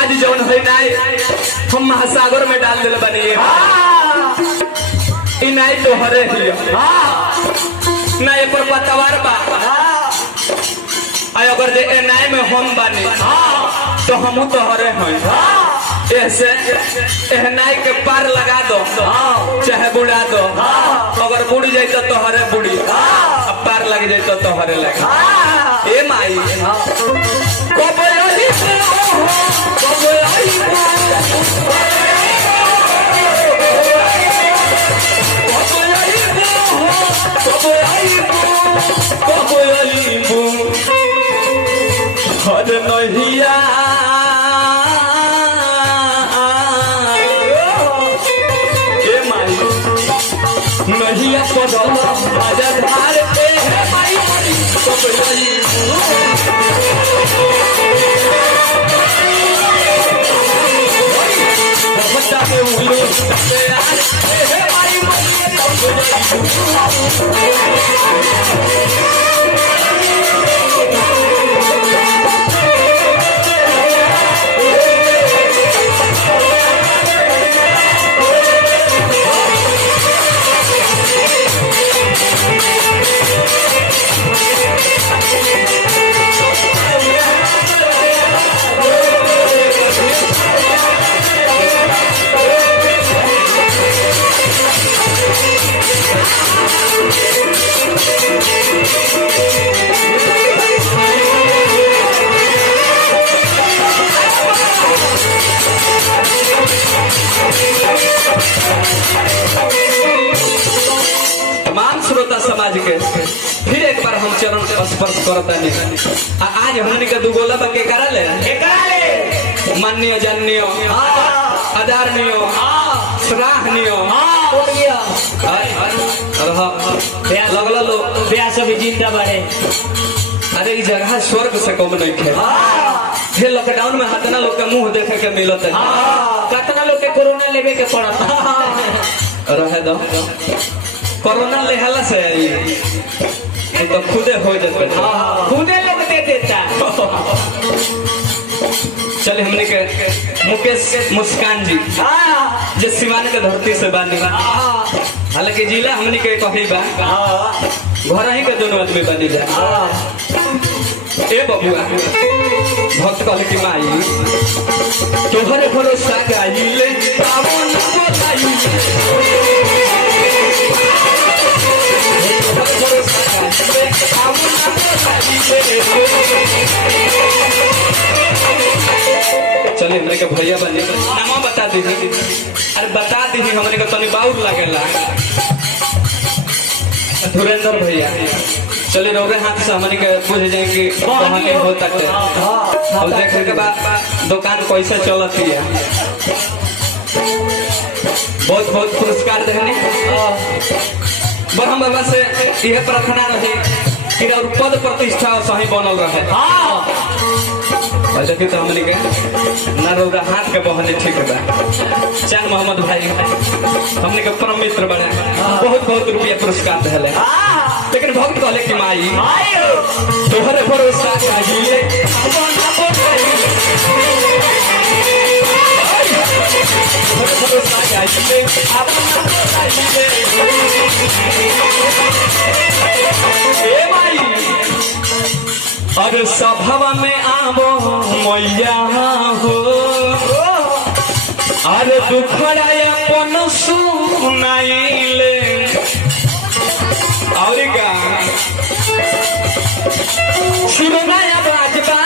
आज जौन है नाई हम महासागर में डाल दिल बनिए नाई तो हरे ही नाई पर पतवार बा अगर जे नाई में हम बने तो हम तो हरे हैं ऐसे नाई के पार लगा दो चाहे बुड़ा दो अगर बुड़ जाए तो हरे बुड़ी पार लग जाए तो हरे लगे ए माई नहिया नहिया धार पे है माई समाज के फिर एक बार हम चरण स्पर्श करता नहीं आज हमने के दुगोला बके करा ले मान्य जन्य आदरणीय सराहनीय लगल लोग ब्याह सब जिंदा बाड़े अरे ये जगह स्वर्ग से कम नहीं खे ये लॉकडाउन में हतना लोग के मुंह देखे के मिलत है कतना लोग के कोरोना लेवे के पड़ता रहे दो कोरोना लेहला से तो खुदे हो जाते खुदे लोग दे देता चले हमने के मुकेश मुस्कान जी जो सिवान के धरती से बानी हालांकि जिला हमने के कही बा घर ही के दोनों आदमी बनी जा ए बबुआ भक्त कहले कि माई तोहरे भरोसा गाइले पावन बोलाई चलिए हमने के भैया बने नाम बता दीजिए अरे बता दीजिए हमने के तनी बाउर लागेला धुरेंद्र भैया चलिए रोगे हाथ से हमने के पूछ जाए कि कहाँ के हो तक और देखने के बाद दुकान कैसे चलती है बहुत बहुत पुरस्कार देने ब्रह्म बाबा से यह प्रार्थना रही कि और पद प्रतिष्ठा सही बनल रहे देखिए तो हमने के ना रौदा हाथ के बहने ठीक बा चांद मोहम्मद भाई हमने के परम मित्र बने बहुत बहुत रुपया पुरस्कार दिले लेकिन भक्त कहले कि माई तोहरे भरोसा चाहिए अरे सभा में आवो मैया हो अरे दुखड़ा अपन सुनाइले और का सुनाया बाजबा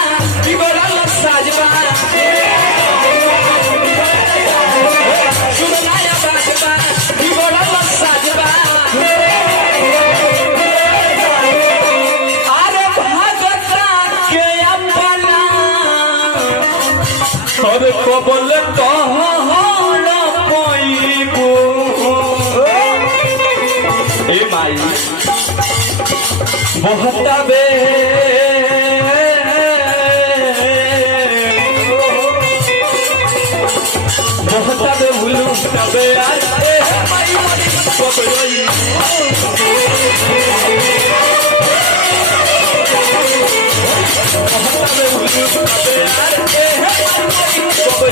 की बड़ा साजबा सुनाया बाजबा की बड़ा साजबा और कबल कहल पैबू बहुत बे बहुत बे उलू तबे आए माई माई कोई बहुत बे उलू तबे आए माई माई कोई